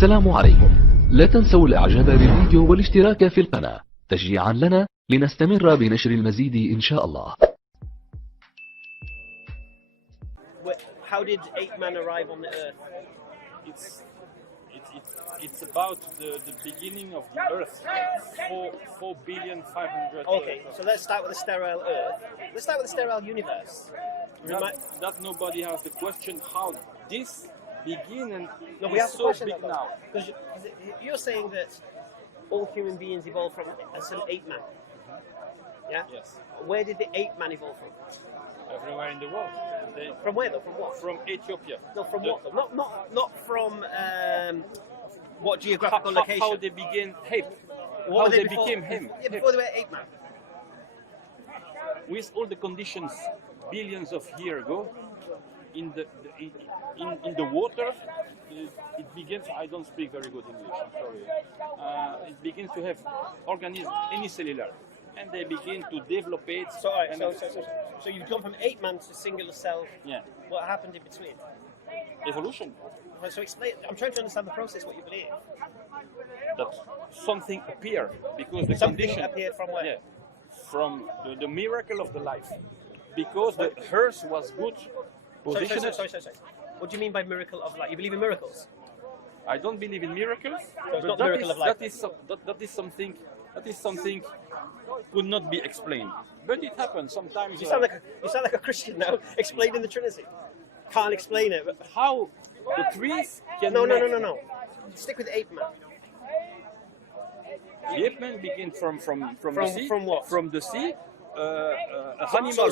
السلام عليكم. لا تنسوا الإعجاب بالفيديو والاشتراك في القناة تشجيعا لنا لنستمر بنشر المزيد إن شاء الله. How did Eight-Man arrive on the earth? It's about the beginning of the earth, 4,500,000,000. Okay, so let's start with the sterile earth. Let's start with the sterile universe. That nobody has the question how this begin and No, we is have to so question big that now. because you're saying that all human beings evolved from an ape-man. Yeah? Yes, Where did the ape-man evolve from? everywhere in the world. From where though? From what? From Ethiopia. No, from what though? Not from what geographical location? How they began him. What How were they before? became him. Yeah, before they were ape-man. With all the conditions billions of years ago in the water, it begins. I don't speak very good English. I'm sorry. It begins to have organisms unicellular, and they begin to develop it. So you've gone from ape-man to singular cell. Yeah, What happened in between? evolution. So explain. I'm trying to understand the process. What you believe? That something appeared because the Something condition appeared from where? Yeah, from the miracle of the life, because the earth was good positioned. Sorry. What do you mean by miracle of life? You believe in miracles? I don't believe in miracles. it's but not miracle of life. That is something could not be explained. But it happens sometimes. You sound like a Christian now, explaining the Trinity. Can't explain it. But How the trees can no. Stick with ape-man. The ape-man begin from the sea. From what? From the sea. Animal.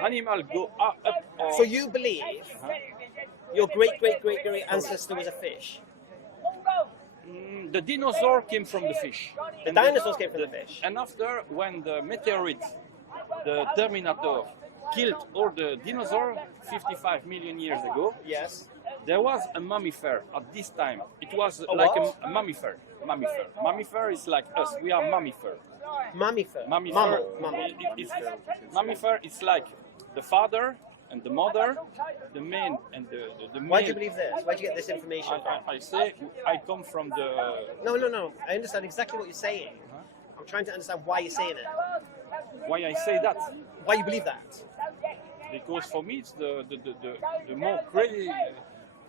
Animal go up. So you believe your great ancestor was a fish? The dinosaur came from the fish. The dinosaurs came from the fish. And after, when the meteorite, the Terminator, killed all the dinosaurs 55 million years ago, Yes. there was a mammifer at this time. It was what? a mammifer. Mammifer is like us. We are mammifer. Mammifer. Mammifer. Mama. Mammifer is like the father and the mother, the man and the male. Why do you believe this? Where do you get this information from? I say I come from the. No. I understand exactly what you're saying. I'm trying to understand why you're saying it. Why I say that? Why you believe that? Because for me it's the more crazy.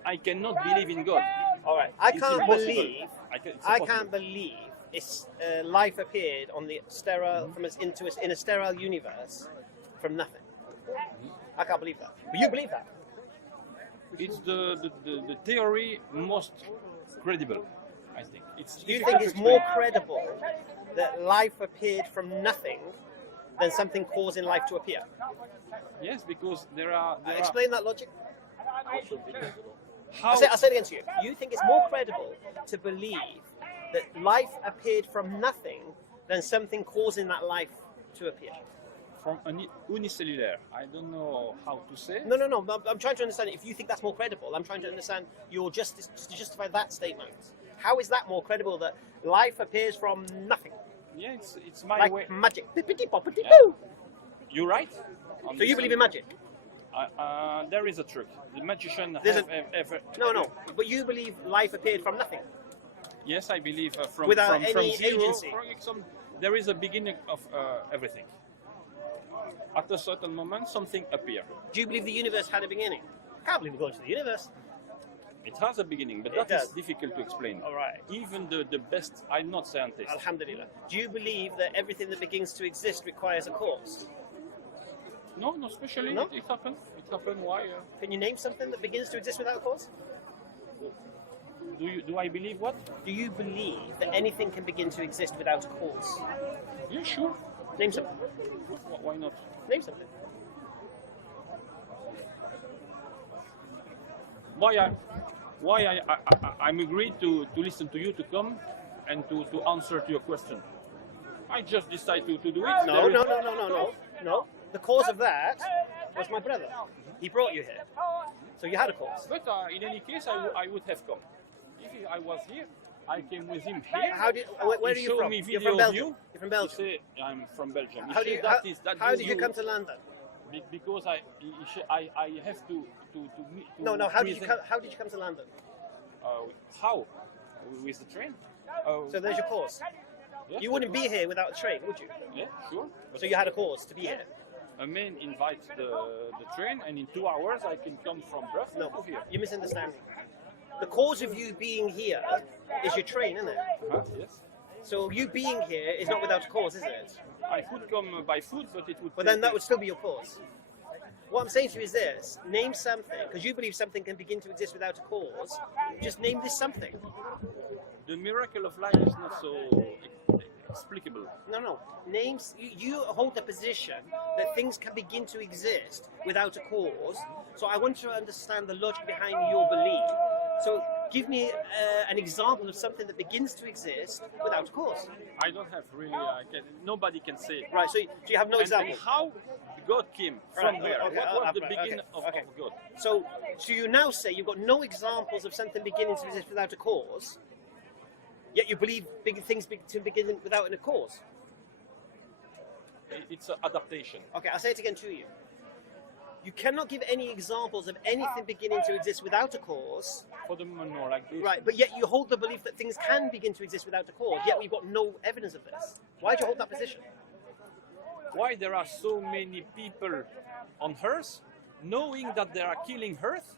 I cannot believe in God. All right. I It's can't impossible. believe. It's I impossible. can't believe it's life appeared on the sterile in a sterile universe from nothing. I can't believe that. But you believe that. It's the theory most credible, I think. Do you think it's more credible that life appeared from nothing than something causing life to appear? Yes, because there are Explain that logic. how I'll say it again to you. You think it's more credible to believe that life appeared from nothing than something causing that life to appear? from unicellular. I don't know how to say. No. I'm trying to understand if you think that's more credible. I'm trying to understand your justice to justify that statement. How is that more credible that life appears from nothing? Yeah, it's my Like way. magic. Bippity-boppity-boo. Yeah. You're right. So you believe in magic? There is a trick. The magician There's have ever. No. But you believe life appeared from nothing? Yes, I believe from Without from any zero. agency. There is a beginning of everything. At a certain moment, something appears. Do you believe the universe had a beginning? I can't believe we're going to the universe. It has a beginning, but It that is does. difficult to explain. All right. Even the best, I'm not scientist. Alhamdulillah. Do you believe that everything that begins to exist requires a cause? No, especially No? It happened. It happened. Why? Can you name something that begins to exist without a cause? Do I believe what? Do you believe that anything can begin to exist without a cause? Yeah, sure. Name something. Why not? Name something. I'm agreed to listen to you to come and to answer to your question. I just decided to do it. No. The cause of that was my brother. He brought you here. So you had a cause. But in any case, I would have come. If I was here, I came with him here. Where are you showed from? me You're video from of Belgium. you. You're from Belgium. He say, I'm from Belgium. He How say, how did you come to London? Because I have to meet. No. How did you come to London? How? With the train? So there's your cause. Yeah, You wouldn't be here without a train, would you? Yeah, sure. But So you had a cause to be here. a man invites the train, and in 2 hours I can come from Brussels No, to here. you're misunderstanding. The cause of you being here is your train, isn't it? Yes. So you being here is not without a cause, is it? I could come by foot, but it would. But then that would still be your cause. What I'm saying to you is this: name something, because you believe something can begin to exist without a cause. Just name this something. The miracle of life is not so explicable. No. Names. You hold the position that things can begin to exist without a cause. So I want to understand the logic behind your belief. So give me an example of something that begins to exist without a cause. I don't have really. Nobody can say. Right. So you have no example. And how God came from Right, where? okay, What was the right, beginning okay. of God? So you now say you've got no examples of something beginning to exist without a cause, yet you believe big things to begin without a cause. It's an adaptation. Okay, I'll say it again to you. You cannot give any examples of anything beginning to exist without a cause, For the moment, no, like this. right? But yet you hold the belief that things can begin to exist without a cause, yet we've got no evidence of this. Why do you hold that position? Why there are so many people on Earth, knowing that they are killing Earth,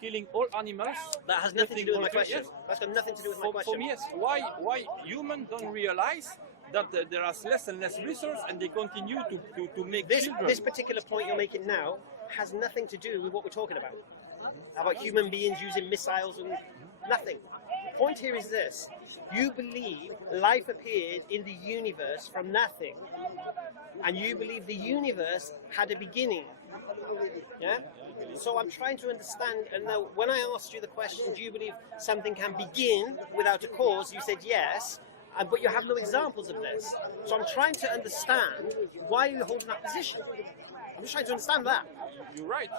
killing all animals? That has nothing to do with my question. Yes. That's got nothing to do with my For question. me, yes. Why humans don't realize that there are less and less resources, and they continue to make children? This particular point you're making now has nothing to do with what we're talking about. About human beings using missiles and nothing. The point here is this: you believe life appeared in the universe from nothing, and you believe the universe had a beginning. Yeah. So I'm trying to understand. And now, when I asked you the question, do you believe something can begin without a cause? You said yes. But you have no examples of this. So I'm trying to understand why you're holding that position. I'm just trying to understand that. You're right.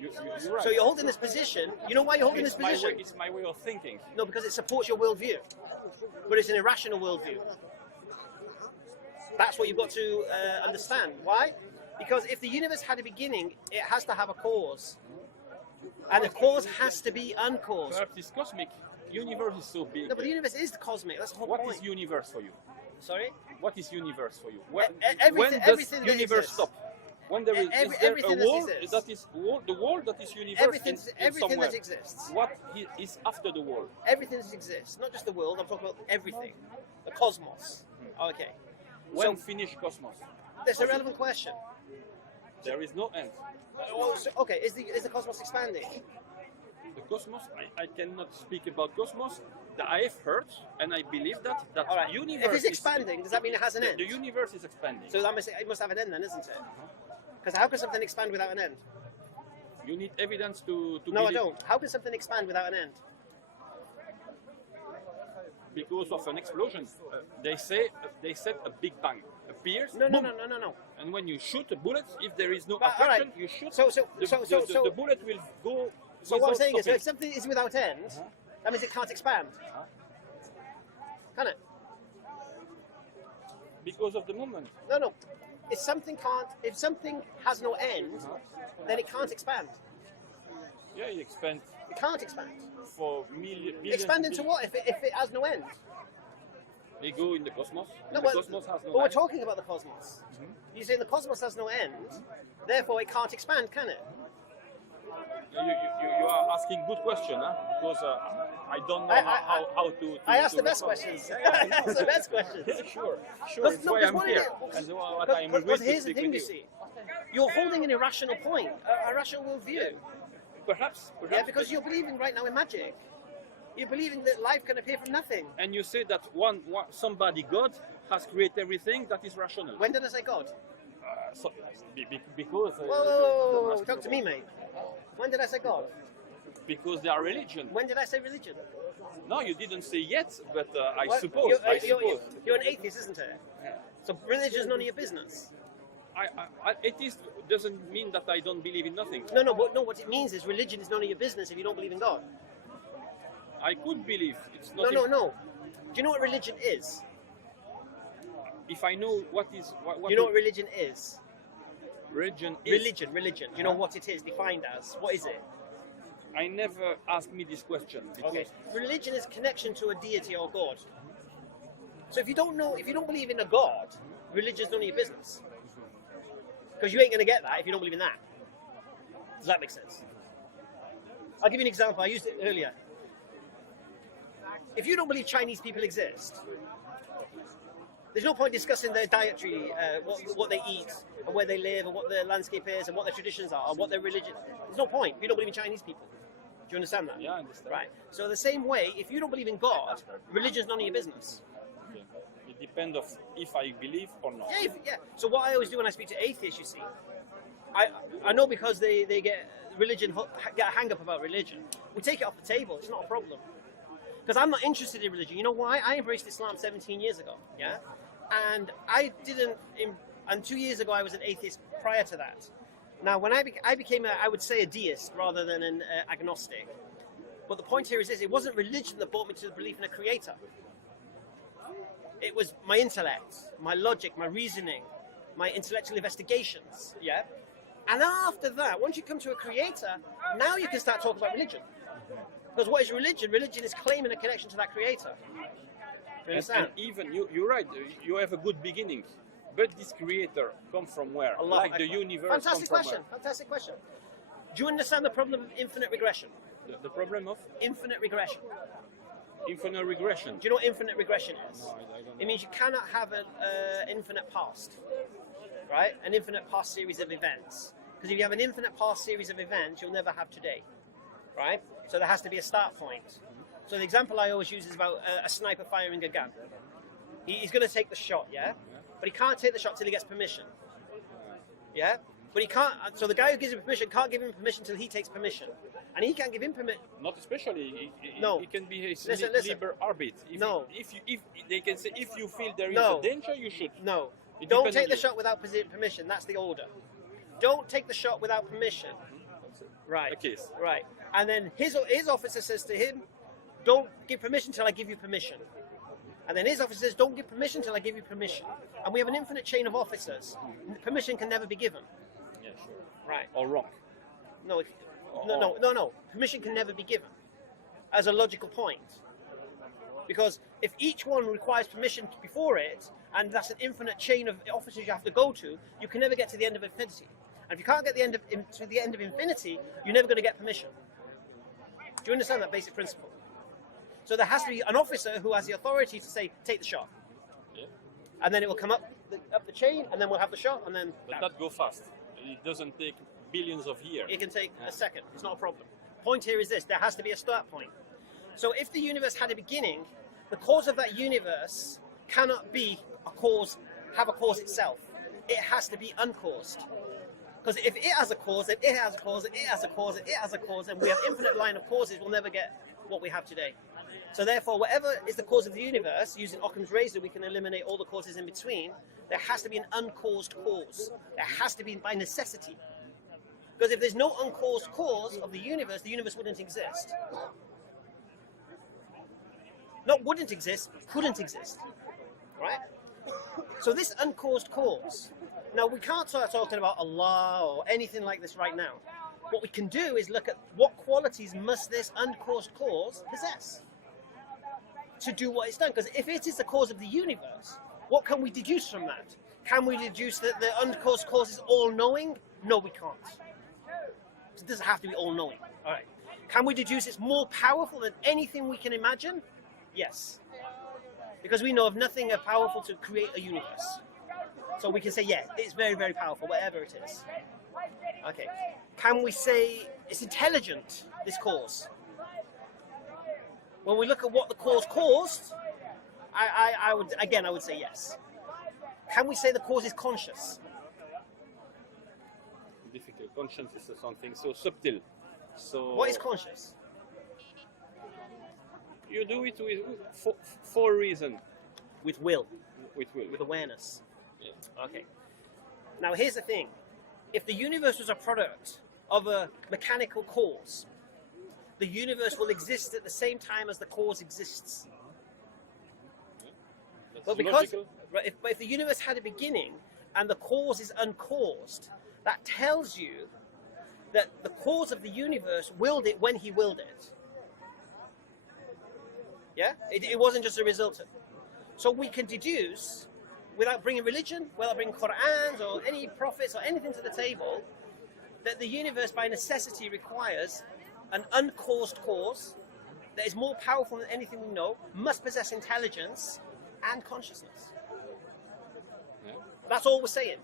You're right. So you're holding this position. You know why you're holding this position? It's my way of thinking. No, because it supports your worldview. But it's an irrational worldview. That's what you've got to understand. Why? Because if the universe had a beginning, it has to have a cause. And the cause has to be uncaused. Perhaps it's cosmic. Universe is so big. No, but the universe is the cosmic. That's the whole What point. is universe for you? Sorry? What is universe for you? Everything does that universe exists. stop? When there is there everything a that world exists. that is the world that is universe Everything in somewhere. that exists. What is after the world? Everything that exists. Not just the world, I'm talking about everything. The cosmos. Okay. When So- finish cosmos? That's a relevant question. There is no end. Okay, is the cosmos expanding? The cosmos, I cannot speak about cosmos. I have heard and I believe that All right. universe If it's expanding, does that mean it has an end? The universe is expanding. So it must have an end then, isn't it? Because how can something expand without an end? You need evidence to No, I believe. don't. How can something expand without an end? Because of an explosion. They said a big bang appears. No. boom. And when you shoot a bullet, if there is no But, all right. attraction, you shoot. So the bullet will go. So what I'm without saying is, stopping. if something is without end, that means it can't expand. Can it? Because of the moment. No. If something has no end, then it can't expand. Yeah, you expand It can't expand. for billions. Expand into what if it has no end? They go in the cosmos. No, and but, the cosmos has no but we're end. talking about the cosmos. You're saying the cosmos has no end, therefore it can't expand, can it? You are asking good question, huh? Because I don't know how to. I asked to the best respond. questions. I asked the best questions. Sure. That's That's why I'm here. And what I'm Because willing to here's the speak thing, with you see. You're holding an irrational point, a rational worldview. Perhaps. Yeah, because you're believing right now in magic. You're believing that life can appear from nothing. And you say that somebody, God, has created everything that is rational. When did I say God? Because. Whoa, talk to me, mate. When did I say God? Because they are religion. When did I say religion? No, you didn't say yet, but I Well, suppose. you're an atheist, isn't it? So religion's none of your business. Atheist doesn't mean that I don't believe in nothing. No. What it means is religion is none of your business if you don't believe in God. I could believe. It's not. No. Do you know what religion is? If I know what is. What You know what religion is? religion is. Religion. Do you know what it is defined as? What is it? I never asked me this question. Okay. Religion is connection to a deity or God. So if you don't believe in a God, religion's none of your business. Because you ain't going to get that if you don't believe in that. Does that make sense? I'll give you an example. I used it earlier. If you don't believe Chinese people exist, there's no point discussing their dietary, what they eat, and where they live, and what their landscape is, and what their traditions are, and what their religion. There's no point if you don't believe in Chinese people. Do you understand that? Yeah, I understand. Right. So the same way, if you don't believe in God, religion's none of your business. Okay. It depends of if I believe or not. Yeah. So what I always do when I speak to atheists, you see, I know because they get religion, get a hang up about religion. We take it off the table. It's not a problem. Because I'm not interested in religion. You know why? I embraced Islam 17 years ago. Yeah. And I didn't. And 2 years ago, I was an atheist. Prior to that, now when I became I would say a deist rather than an agnostic. But the point here is this: it wasn't religion that brought me to the belief in a creator. It was my intellect, my logic, my reasoning, my intellectual investigations. Yeah. And after that, once you come to a creator, now you can start talking about religion. Because what is religion? Religion is claiming a connection to that creator. You understand? And even you're right. You have a good beginning, but this creator come from where? Allah like Akbar. the universe. Fantastic come from question. Fantastic question. Do you understand the problem of infinite regression? Where? The problem of Infinite regression. infinite regression. Do you know what infinite regression is? No, I don't know. It means you cannot have an infinite past, right? An infinite past series of events. Because if you have an infinite past series of events, you'll never have today, right? So there has to be a start point. So the example I always use is about a sniper firing a gun. He's going to take the shot, yeah? But he can't take the shot till he gets permission, yeah? But he can't. So the guy who gives him permission can't give him permission till he takes permission, and he can't give him permission. Not especially. No. It can be his Listen. liber arbit. No. If they can say if you feel there is No. a danger, you should. No, It don't depends take on the you. shot without permission. That's the order. Don't take the shot without permission. Right. The case. Right. And then his officer says to him, "Don't give permission till I give you permission." And then his officer says, "Don't give permission till I give you permission." And we have an infinite chain of officers. Permission can never be given. Yeah, sure. Right. Or wrong. No. No. Permission can never be given as a logical point. Because if each one requires permission before it, and that's an infinite chain of officers you have to go to, you can never get to the end of infinity. And if you can't get to the end of infinity, you're never going to get permission. Do you understand that basic principle? So there has to be an officer who has the authority to say, "Take the shot," Yeah. and then it will come up the chain, and then we'll have the shot, and then But that go fast. It doesn't take billions of years. it can take a second. It's not a problem. Point here is this: there has to be a start point. So if the universe had a beginning, the cause of that universe cannot be have a cause itself. It has to be uncaused. Because if it has a cause, then it has a cause, and it has a cause, and it has a cause, and we have infinite line of causes, we'll never get what we have today. So therefore, whatever is the cause of the universe, using Occam's razor, we can eliminate all the causes in between. There has to be an uncaused cause. There has to be by necessity. Because if there's no uncaused cause of the universe wouldn't exist. Not wouldn't exist, couldn't exist. Right? So this uncaused cause. Now, we can't start talking about Allah or anything like this right now. What we can do is look at what qualities must this uncaused cause possess to do what it's done. Because if it is the cause of the universe, what can we deduce from that? Can we deduce that the uncaused cause is all-knowing? No, we can't. It doesn't have to be all-knowing. All right. Can we deduce it's more powerful than anything we can imagine? Yes. Because we know of nothing as powerful to create a universe. So we can say, yeah, it's very, very powerful, whatever it is. Okay. Can we say it's intelligent, this cause? When we look at what the cause caused, I would say yes. Can we say the cause is conscious? Difficult. Conscience is something so subtle. So What is conscious? you do it for reason. With will, With will. with awareness. Yeah. Okay. Now here's the thing. If the universe was a product of a mechanical cause, the universe will exist at the same time as the cause exists. That's But because logical. right, if the universe had a beginning and the cause is uncaused, that tells you that the cause of the universe willed it when he willed it. Yeah? It wasn't just a result of. So we can deduce, without bringing religion, without bringing Qur'ans or any prophets or anything to the table, that the universe by necessity requires an uncaused cause that is more powerful than anything we know, must possess intelligence and consciousness. Yeah. That's all we're saying.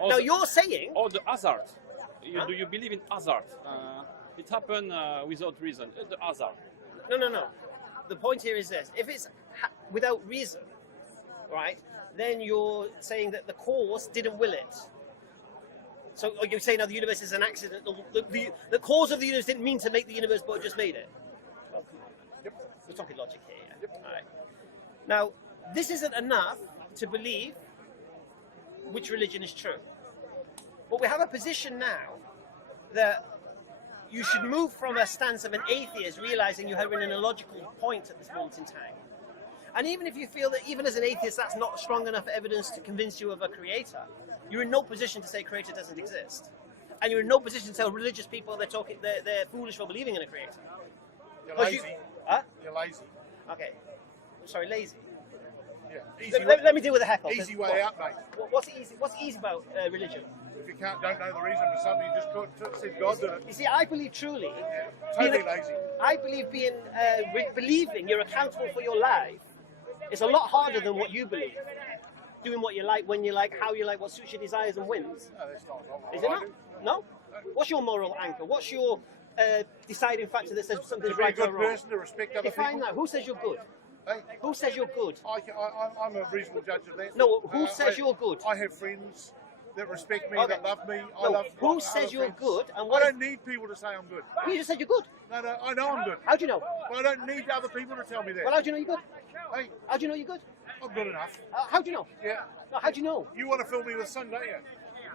Now you're saying... Or the hazard. Huh? Do you believe in hazard? It happened without reason. The hazard. No. The point here is this. If it's without reason, right, then you're saying that the cause didn't will it. So are you saying now the universe is an accident? The cause of the universe didn't mean to make the universe, but just made it? Well, come on. Yep. We're talking logic here. Yeah? Yep. All right. Now, this isn't enough to believe which religion is true. But we have a position now that you should move from a stance of an atheist, realizing you are in an illogical point at this moment in time. And even if you feel that even as an atheist that's not strong enough evidence to convince you of a creator, you're in no position to say creator doesn't exist. And you're in no position to tell religious people they're foolish for believing in a creator. You're 'Cause lazy. Huh? You're lazy. Okay. Sorry, lazy. Yeah. Easy Let me deal with the heckle. Easy way out, mate. What's easy about religion? If you don't know the reason for something, you just said God did it. You see, I believe truly. Totally lazy. I believe believing you're accountable for your life is a lot harder than what you believe. Doing what you like, when you like, how you like, what suits your desires and whims. No, that's not wrong. Is it not? No? What's your moral anchor? What's your deciding factor that says something's To be a right or good wrong? person, to respect other Define people. that. Who says you're good? Hey, Who says you're good? I'm a reasonable judge of that. No, who says you're good? I have friends that respect me, Okay. that love me. I No, love who other says you're friends. good and I what? don't need people to say I'm good. You just said you're good. No, I know I'm good. How do you know? But I don't need other people to tell me that. Well, how do you know you're good? Hey, How do you know you're good? I'm good enough. How do you know? Yeah. No, how do you know? You want to fill me with sun, don't you?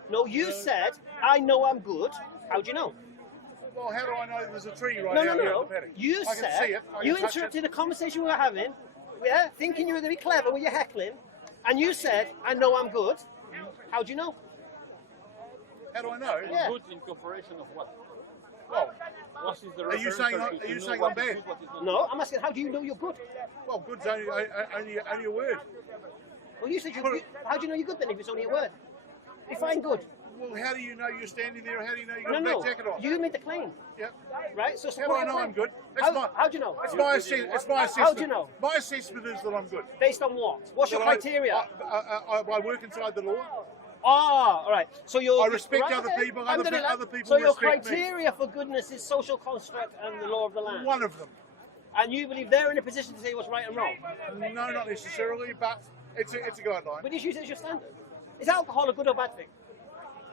No, you said, I know I'm good. How do you know? Well, how do I know there's a tree right No, out here in no. the paddock? You I can see said, it. I you can touch interrupted a conversation we were having, yeah, thinking you were going to be clever when you're heckling, and you said, I know I'm good. How do you know? How do I know? Yeah. Good incorporation of what? Well, What is the Are you reference saying to I- are know you saying what I'm is bad? good, what is not No, I'm asking, how do you know you're good? well, good's only a word. Well, you said you're good. How do you know you're good then if it's only a word? Define good. Well, how do you know you're standing there? How do you know you No, got a no. black jacket on? You made the claim, Yep. right? So How do support I your know claim. I'm good? That's How do you know? It's my assessment. How do you know? My assessment is that I'm good. Based on what? What's your That criteria? I work inside the law. Ah, all right. So you're. I respect right, other okay. people, Alhamdulillah. other people So your respect me. criteria for goodness is social construct and the law of the land. One of them. And you believe they're in a position to say what's right and wrong. No, not necessarily, but it's a guideline. But you use it as your standard. Is alcohol a good or bad thing?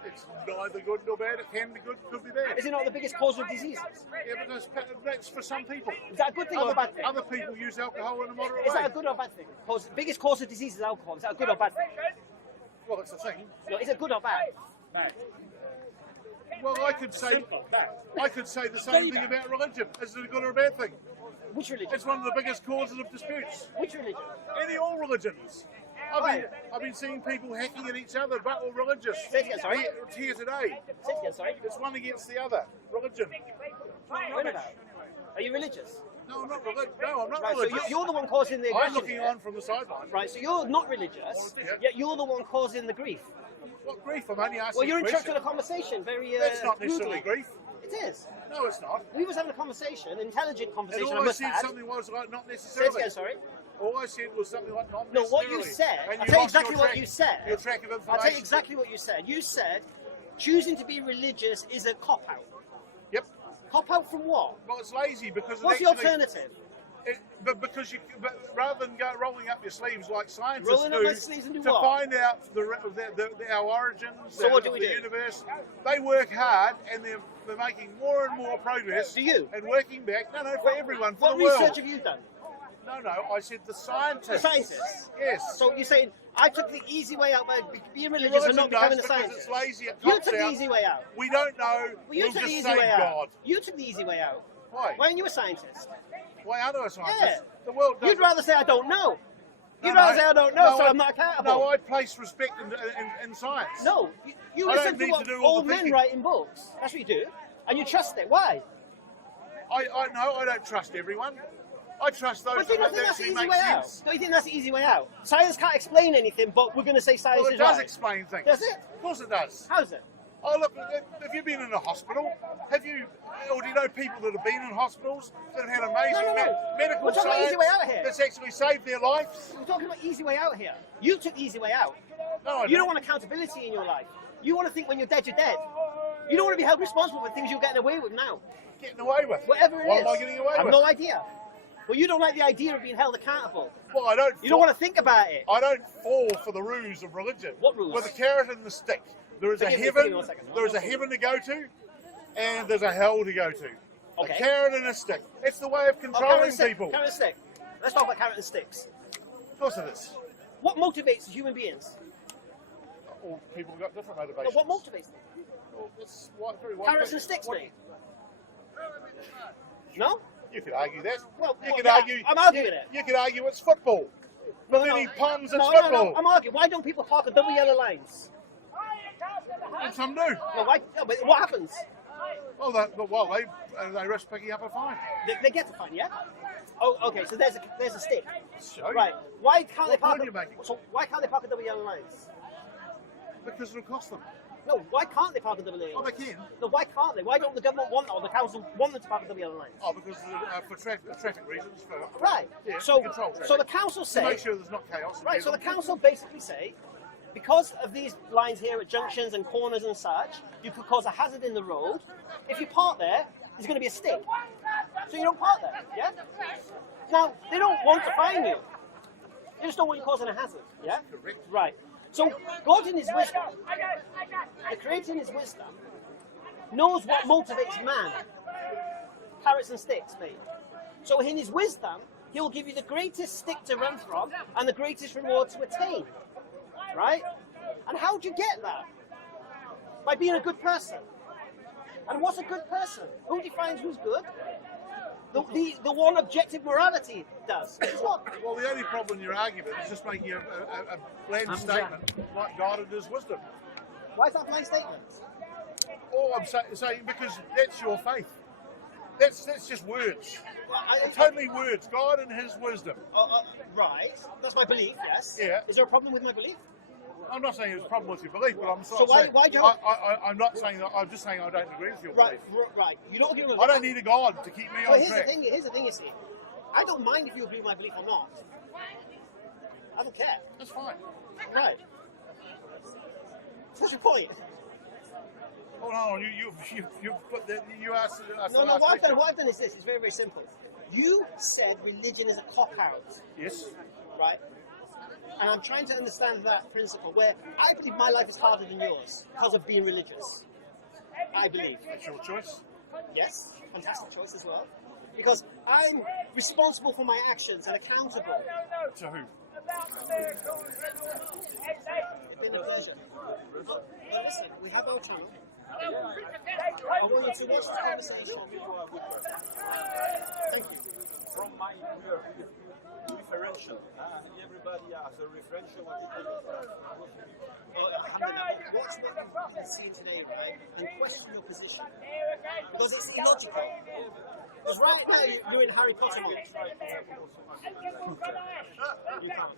It's neither good nor bad. It can be good, could be bad. Is it not the biggest cause of diseases? Yeah, but that's for some people. Is that a good thing or a bad thing? Other people use alcohol in a moderate Is way. that a good or bad thing? Biggest cause of disease is alcohol. Is that a good or bad thing? Well, it's a thing. No, is it good or bad? Bad. Well, I could say Simple. Bad. the same thing about religion. Is it a good or a bad thing? Which religion? It's one of the biggest causes of disputes. Which religion? All religions. I've been seeing people hacking at each other, but all religious. Say it again, sorry. Here today. Say it again, sorry. It's one against the other. Religion. When about? Are you religious? No, I'm not religious. No, I'm not Right, so religious. you're the one causing the I'm aggression. looking here. on from the sideline. Right, so you're not religious, Yeah. yet you're the one causing the grief. What grief? I'm only asking Well, you're a interrupting question. a conversation very That's not necessarily rudely. grief. It is. No, it's not. We was having a conversation, an intelligent And conversation, I all I must said add. something was like not Say it necessarily. again, sorry. All I said was something like not No, necessarily. what you said, And I'll you tell you lost your exactly what track- you said. Your track of I'll information. tell you exactly what you said. You said choosing to be religious is a cop-out. Yep. Cop-out from what? Well, it's lazy because What's it the actually, alternative? but rather than rolling up your sleeves like scientists Rolling up do my sleeves and do to what? find out our origins, So what do we the do? universe, they work hard and they're making more and more progress. Do you? And working back. No, for everyone, for What the world. research have you done? No, I said the scientists. The scientists. Yes. So you're saying I took the easy way out by being religious Religion and not does becoming a because scientist. it's lazy. It You cops took the out. easy way out. We don't know. Well, you we'll took the just easy say way out. God. You took the easy way out. Why? Why aren't you a scientist? Why are there scientists? Yeah. The world doesn't. You'd rather say I don't know. You'd rather say I don't know, so I'm not accountable. No, I place respect in science. No, you I listen don't to need what to do all old the men thinking. write in books. That's what you do, and you trust it. Why? I don't trust everyone. I trust those But do you not that think that's the actually easy make way sense. out? Don't you think that's the easy way out? Science can't explain anything, but we're going to say science Well, it is does right. explain things. Does it? Of course it does. How's it? Oh, look, have you been in a hospital? Or do you know people that have been in hospitals that have had amazing No. medical We're talking about science easy way out here. that's actually saved their lives? We're talking about easy way out here. You took the easy way out. No, I You don't want accountability in your life. You want to think when you're dead, you're dead. You don't want to be held responsible for things you're getting away with now. Getting away with. Whatever it is. What am I getting away I have with? no idea. Well, you don't like the idea of being held accountable. Well, I don't. You don't want to think about it. I don't fall for the rules of religion. What rules? With the carrot and the stick. There is Forgive a me heaven. 1 second. There is a heaven to go to, and there's a hell to go to. Okay. A carrot and a stick. It's the way of Carrot controlling and stick. people. Carrot and stick. Let's talk about carrot and sticks. Of course it is. What motivates human beings? All people got different No, motivations. what motivates them? Well, it's very wide. Carrots and sticks, mate. No? You could argue that. Well, you could yeah, argue. I'm arguing it. You could argue it's football. No, Many puns, it's no, football. I'm arguing. Why don't people park at double yellow lines? And some do. No, why? No, but what happens? Well, they risk picking up a fine. They get to fine, yeah? Oh, okay. So there's a stick. So, Right. Why can't they What park? point are you making? So why can't they park at double yellow lines? Because it'll cost them. No, why can't they park at double yellow Oh, lines? they can. No, why can't they? Why don't the government want or the council want them to park at double yellow lines? Oh, because for traffic reasons. Right. Yeah, So, control traffic. so the council To make say, sure there's not chaos. and right. So the chaos. council basically say, because of these lines here at junctions and corners and such, you could cause a hazard in the road. If you park there, there's going to be a stick. So you don't park there. Yeah. Now they don't want to fine you. They just don't want you causing a hazard. Yeah. Correct. Right. So God in his wisdom, the Creator in his wisdom, knows what motivates man. Carrots and sticks, mate. So in his wisdom, he'll give you the greatest stick to run from and the greatest reward to attain. Right? And how do you get that? By being a good person. And what's a good person? Who defines who's good? The one objective morality does. It's what? Well, the only problem in your argument is just making a bland statement like God and His wisdom. Why is that my statement? All I'm saying because that's your faith. That's just words. Totally words. God and His wisdom. Right. That's my belief, yes. Yeah. Is there a problem with my belief? I'm not saying there's a problem with your belief, but I'm So saying why do you have- I'm not saying that. I'm just saying I don't agree with your Right, belief. right. You don't agree with I don't need a God to keep me So on here's the track. thing. Here's the thing. You see, I don't mind if you agree with my belief or not. I don't care. That's fine. Right. What's your point? Hold on. You put that. You asked. No. What I've done is this. It's very, very simple. You said religion is a cop-out, Yes. right? And I'm trying to understand that principle where I believe my life is harder than yours because of being religious. I believe. That's your choice. Yes, fantastic choice as well. Because I'm responsible for my actions and accountable. To who? It's been a pleasure. Look, listen, we have our channel. I want you to watch the conversation. Thank you. From my referential, everybody has a referential. Watch what you've seen today, right? And question your position. Because it's illogical. Because right now you're in Harry Potter mode. You can't.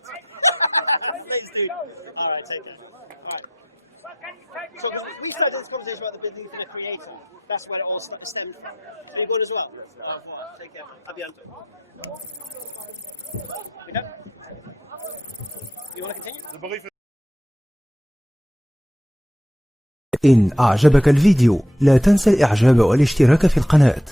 Please do. Alright, take care. Alright. So we started this conversation about the belief in a creator. That's where it all stemmed from. Are you good as well? Take care. Abianto. We done? You want to continue? The belief. إن أعجبك الفيديو لا تنسى الإعجاب والاشتراك في القناة.